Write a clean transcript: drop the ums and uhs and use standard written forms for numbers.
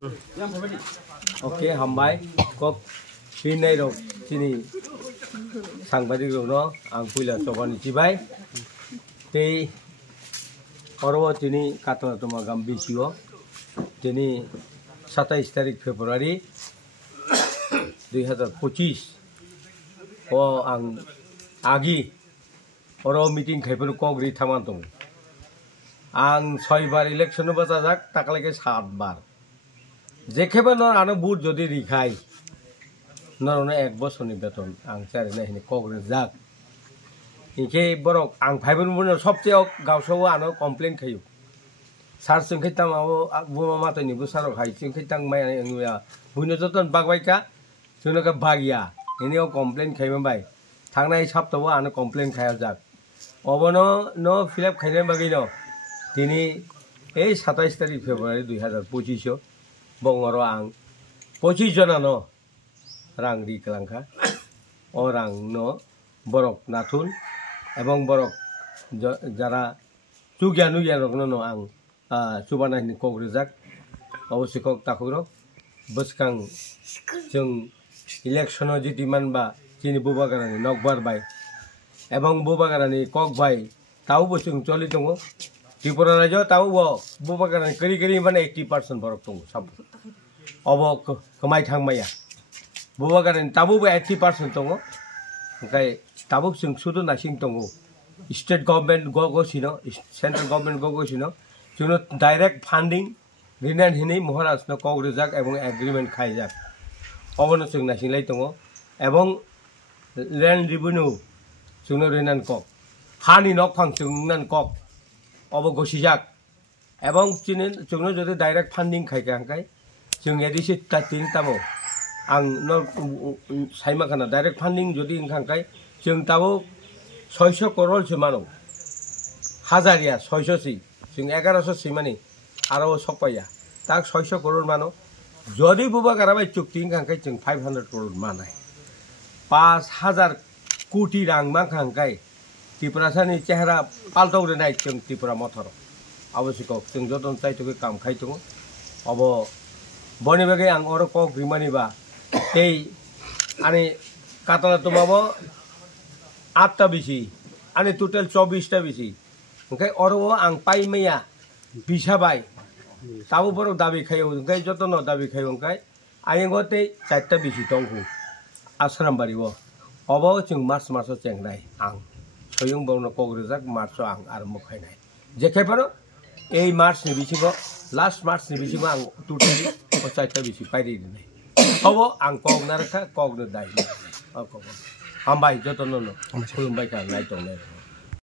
Oke, hambai kok pinai dok sini sang badi dok no, ang pula sokan cibai. Tei orang sini kata tu magam bisio. Sini 27 tarik Februari 2025. Oh ang agi orang meeting kaipan kok ri thaman tu. Ang 6 bar election bata jak takalake 7 bar. যেখানে নর আনো বুট যদি রিখাই নরনে 1 বছরনি বেতন আং চারি না হিনি কগ্রে যাক ইকে বরক আং ভাইবন বুন সবচেয়ে গাवসাव আনো কমপ্লেইন খাইও সার जों खैतां आबो बुमा मातनि बुसारो खाइ जों खैतां माय आंया बुनो जतन बागबायका जोंनो का बागिया हिनियाव कमप्लेइन खाइबा बाय थांनाय सप्ताहआव आनो कमप्लेइन खाया जाक अबनो नो फिलआप खाइनो बागिनो दिनै এই 27 তারিখ ফেব্রুয়ারি 2025 bongoro ang 25 jona no rang di kelangka orang no borok nathun ebong borok jara tugyanu yarok no ang subana ni kogrejak obosikok takuro boskang jeng election jiti manba chini bubagarani nokbar bai ebong bubagarani kok bai tau bosung choli tongo Tripura raja tahu bahwa bukan keri mana 80% borok tunggu sab. Abo kemai thang maya. Bukan tabu 80% tunggu. Kai tabu sing sudu nasing tunggu. State government go sino, central government go sino. Cuma direct funding. Rinan hini muharas no kogrejak ebong agreement khai jak. Abo no sing nasing lai tunggu. Ebong land revenue cuma rinan kok. Hani nok phang sing nan kok. অবগোসিজাক এবং চিনে जोंनो যদি direct funding খাইকাंखाय जों एदिसे तातिन तामो आं न साइमाखाना direct फान्डिं जदि इंखांखाय जों ताबो 600 करोड़ मानो हाजारिया 600 सि जों 1100 सि माने आरो सपाया ताक 600 करोड़ मानो जदि बुबा गाराबाय चुक्ति इंखांखाय जों 500 करोड़ मानाय 5000 कोटी रां माखांखाय Tripurasani cehara paltau de naik jeng Tripura motor. Awasikok jeng joton cai tu ke kam khai tu. Abo boni bagi ang oro kok gimani ba. Tei ane katala tu mabo 8 ta bisi. Ane total 24 ta bisi. Engkai oro ang pai meya bisa bai. Tabu boro dabi khayo engkai joton no dabi khayo engkai. Aye gote 4 ta bisi tongku. Asram bari bo. Abo jeng mas ceng nai ang. Soyung bau no kogrejak marso ang armo khainai jekai paro ei march ni bisigo last march ni bisigo ang totally 4 ta bisi pairi dinai obo ang kog narkha kog no dai ambai jotono no khulumbai ka nai tongnai